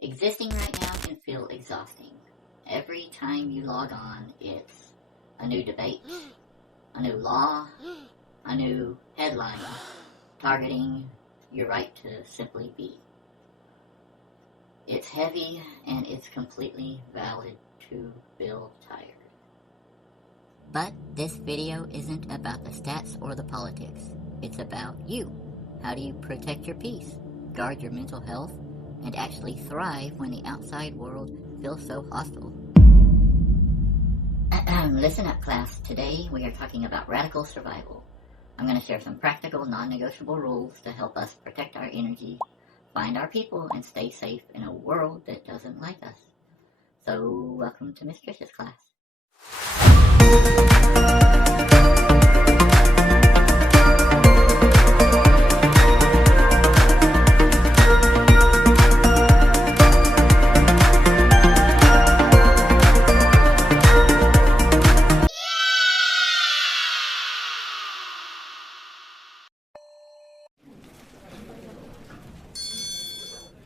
Existing right now can feel exhausting. Every time you log on, it's a new debate, a new law, a new headline targeting your right to simply be. It's heavy and it's completely valid to feel tired. But this video isn't about the stats or the politics. It's about you. How do you protect your peace, guard your mental health, and actually thrive when the outside world feels so hostile? Listen up, class. Today we are talking about radical survival. I'm going to share some practical, non-negotiable rules to help us protect our energy, find our people, and stay safe in a world that doesn't like us. So, welcome to Miss Trisha's class.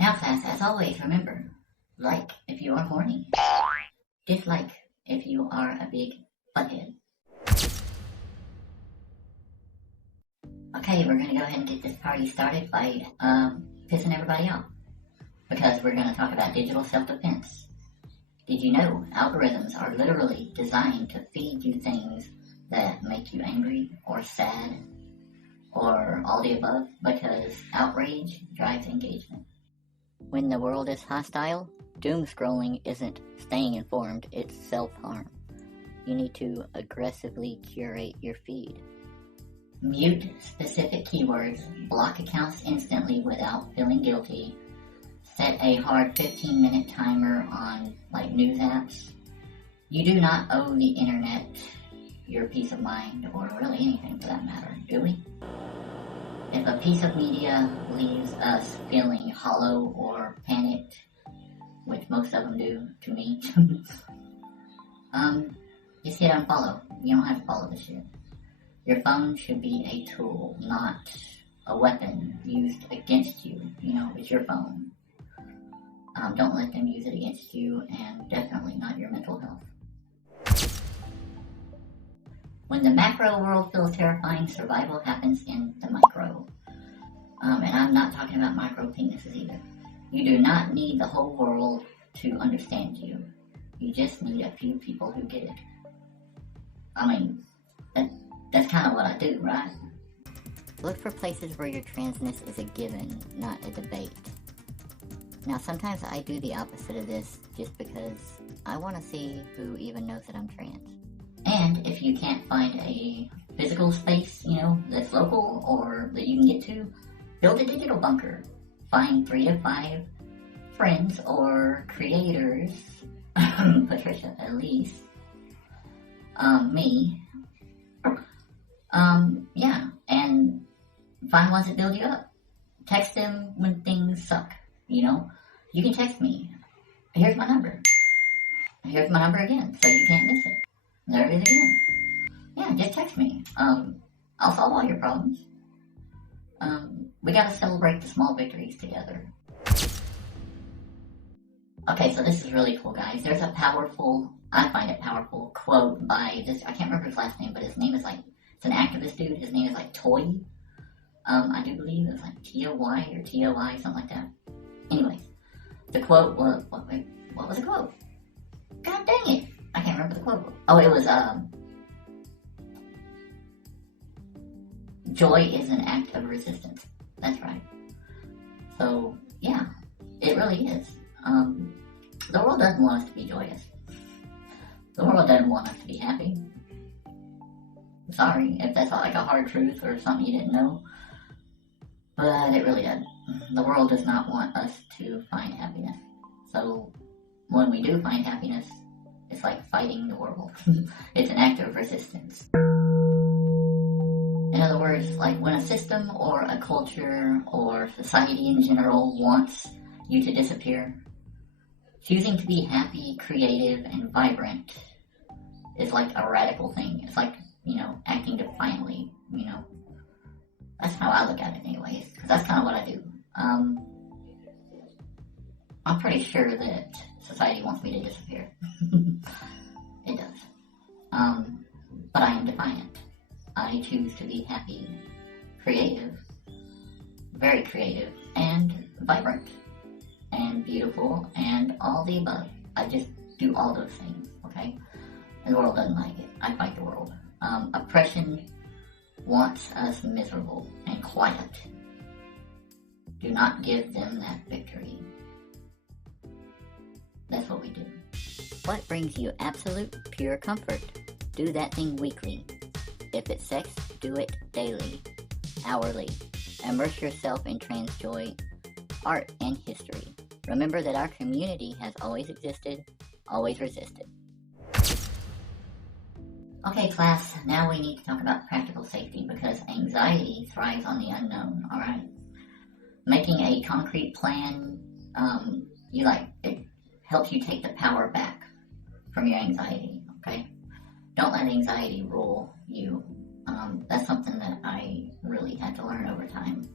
Now, class, as always, remember, like if you are horny, dislike if you are a big butthead. Okay, we're going to go ahead and get this party started by pissing everybody off, because we're going to talk about digital self-defense. Did you know algorithms are literally designed to feed you things that make you angry or sad or all the above, because outrage drives engagement. When the world is hostile, doom scrolling isn't staying informed, it's self-harm. You need to aggressively curate your feed. Mute specific keywords, block accounts instantly without feeling guilty, set a hard 15-minute timer on news apps. You do not owe the internet your peace of mind, or really anything for that matter, do we? If a piece of media leaves us feeling hollow or panicked, which most of them do to me, just hit unfollow. You don't have to follow this shit. Your phone should be a tool, not a weapon used against you. You know, it's your phone. Don't let them use it against you, and definitely not your mental health. When the macro world feels terrifying, survival happens in the micro. And I'm not talking about micro penises either. You do not need the whole world to understand you. You just need a few people who get it. I mean, that's kind of what I do, right? Look for places where your transness is a given, not a debate. Now, sometimes I do the opposite of this just because I want to see who even knows that I'm trans. And if you can't find a physical space, that's local or that you can get to, build a digital bunker. Find 3 to 5 friends or creators, PaTricia at least, me, and find ones that build you up. Text them when things suck, You can text me. Here's my number. Here's my number again, so you can't miss it. There it is again. Yeah, just text me. I'll solve all your problems. We gotta celebrate the small victories together. Okay, so this is really cool, guys. There's a I find it powerful quote by this, I can't remember his last name, but his name is it's an activist dude. His name is Toy. I do believe it's T-O-Y or T-O-I, something like that. Anyways, the quote was, what was the quote? God dang it. I can't remember the quote. Oh, it was, joy is an act of resistance. That's right. So, yeah, it really is. The world doesn't want us to be joyous. The world doesn't want us to be happy. Sorry if that's a hard truth or something you didn't know. But it really doesn't. The world does not want us to find happiness. So, when we do find happiness, it's like fighting the world. It's an act of resistance. In other words, when a system or a culture or society in general wants you to disappear, choosing to be happy, creative, and vibrant is a radical thing. It's acting defiantly, That's how I look at it anyways, because that's kind of what I do. I'm pretty sure that society wants me to disappear. It does. But I am defiant. I choose to be happy, creative, very creative, and vibrant, and beautiful, and all the above. I just do all those things, okay? And the world doesn't like it. I fight the world. Oppression wants us miserable and quiet. Do not give them that victory. That's what we do. What brings you absolute, pure comfort? Do that thing weekly. If it's sex, do it daily, hourly. Immerse yourself in trans joy, art, and history. Remember that our community has always existed, always resisted. Okay, class, now we need to talk about practical safety because anxiety thrives on the unknown, alright? Making a concrete plan, it helps you take the power back from your anxiety, okay? Don't let anxiety rule you. That's something that I really had to learn over time.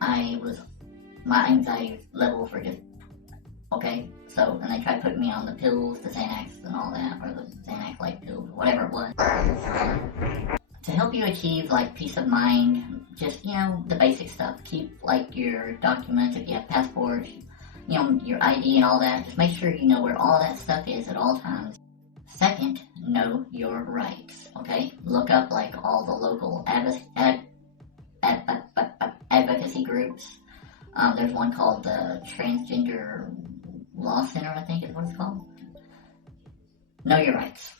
My anxiety levels were just, okay? So, and they tried putting me on the pills, the Xanax and all that, or the Xanax-like pills, whatever it was. To help you achieve, peace of mind, just, the basic stuff. Keep, your documents, if you have passports, your ID and all that. Just make sure you know where all that stuff is at all times. Second, know your rights, okay? Look up, all the local advocacy groups. There's one called the Transgender Law Center, I think is what it's called. Know your rights,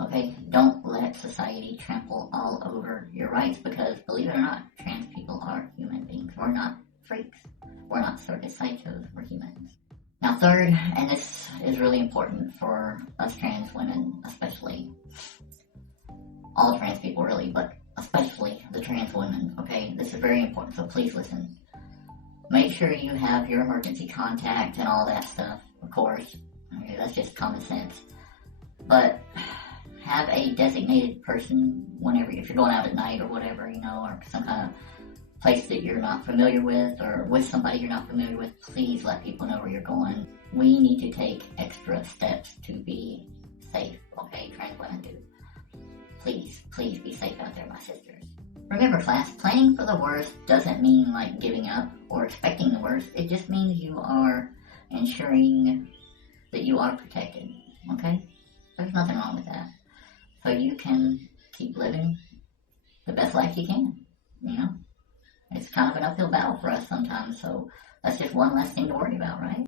okay? Don't let society trample all over your rights because, believe it or not, trans people are human beings. We're not freaks. We're not circus sideshows. We're humans. Now third, and this is really important for us trans women, especially, all trans people really, but especially the trans women, okay? This is very important, so please listen. Make sure you have your emergency contact and all that stuff, of course. Okay, that's just common sense. But have a designated person if you're going out at night or whatever, or some kind of place that you're not familiar with or with somebody you're not familiar with, please let people know where you're going. We need to take extra steps to be safe, okay? Trans women do. Please be safe out there, my sisters. Remember, class, planning for the worst doesn't mean giving up or expecting the worst. It just means you are ensuring that you are protected, okay? There's nothing wrong with that. So you can keep living the best life you can, It's kind of an uphill battle for us sometimes, so that's just one less thing to worry about, right?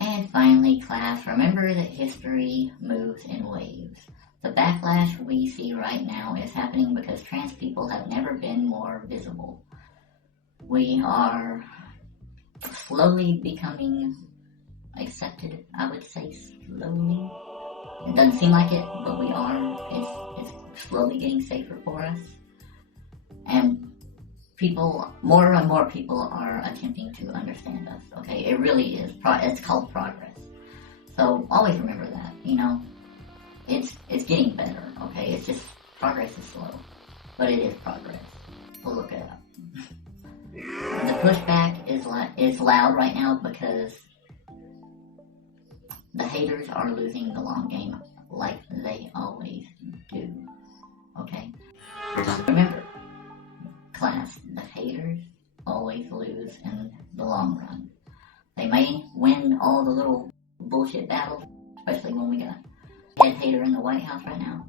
And finally, class, remember that history moves in waves. The backlash we see right now is happening because trans people have never been more visible. We are slowly becoming accepted, I would say slowly. It doesn't seem like it, but we are. It's slowly getting safer for us. And more and more people are attempting to understand us, okay? It really is. It's called progress. So always remember that, It's getting better, okay? It's just, progress is slow. But it is progress. We'll look it up. The pushback is loud right now because the haters are losing the long game like they always do, okay? Remember, class, the haters always lose in the long run. They may win all the little bullshit battles, especially when we got head hater in the White House right now,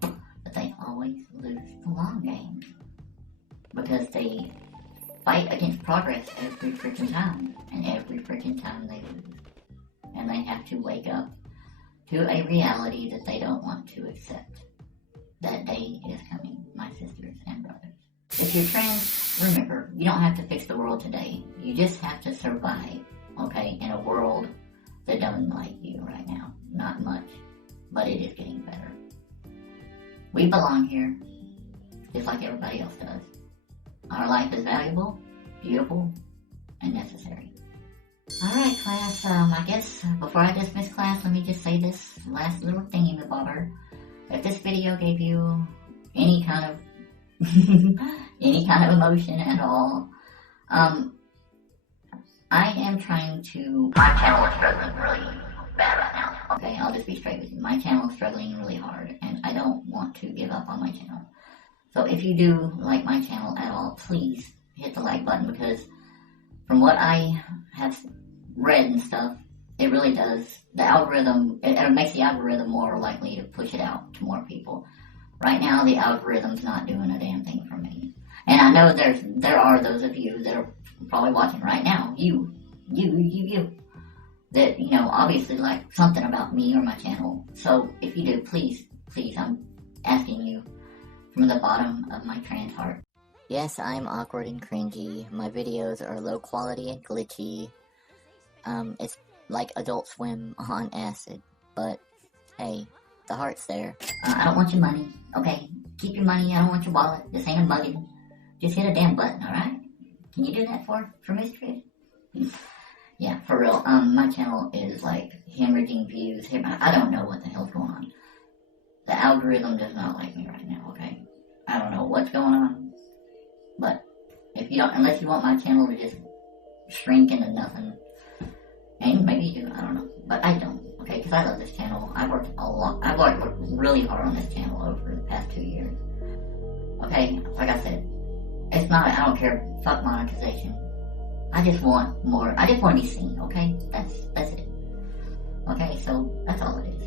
but they always lose the long game because they fight against progress every freaking time, and every freaking time they lose. And they have to wake up to a reality that they don't want to accept. That day is coming, my sisters and brothers. If you're trans, remember, you don't have to fix the world today. You just have to survive, okay, in a world that doesn't like you right now. Not much, but it is getting better. We belong here, just like everybody else does. Our life is valuable, beautiful, and necessary. Alright, class, I guess before I dismiss class, let me just say this last little thingy-bobber. If this video gave you any kind of emotion at all, I am trying to... My channel is struggling really bad right now. Okay, I'll just be straight with you. My channel is struggling really hard, and I don't want to give up on my channel. So if you do like my channel at all, please hit the like button, because from what I have read and stuff, it really does. The algorithm, it makes the algorithm more likely to push it out to more people. Right now, the algorithm's not doing a damn thing for me. And I know there are those of you that are probably watching right now, you, that, you know, obviously like something about me or my channel. So if you do, please, I'm asking you from the bottom of my trans heart. Yes, I'm awkward and cringy. My videos are low quality and glitchy. It's like Adult Swim on acid, but hey, the heart's there. I don't want your money, okay? Keep your money, I don't want your wallet. This ain't a mugging. Just hit a damn button, alright? Can you do that for me, Trisha? Yeah, for real. My channel is like hemorrhaging views. I don't know what the hell's going on. The algorithm does not like me right now, okay? I don't know what's going on. But if you don't, unless you want my channel to just shrink into nothing, and maybe you do, I don't know. But I don't, okay? Because I love this channel. I've worked a lot. I've worked really hard on this channel over the past 2 years. Okay, like I said, it's not, I don't care, fuck monetization. I just want more, I just want to be seen, okay? That's it. Okay, so that's all it is.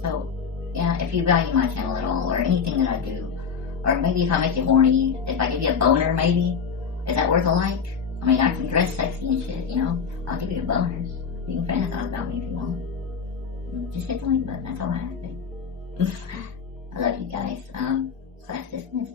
So, yeah, if you value my channel at all, or anything that I do, or maybe if I make you horny, if I give you a boner maybe, is that worth a like? I mean, I can dress sexy and shit, you know? I'll give you a boner. You can fantasize about me if you want. Just hit the like button, that's all I have to say. I love you guys. Class dismissed.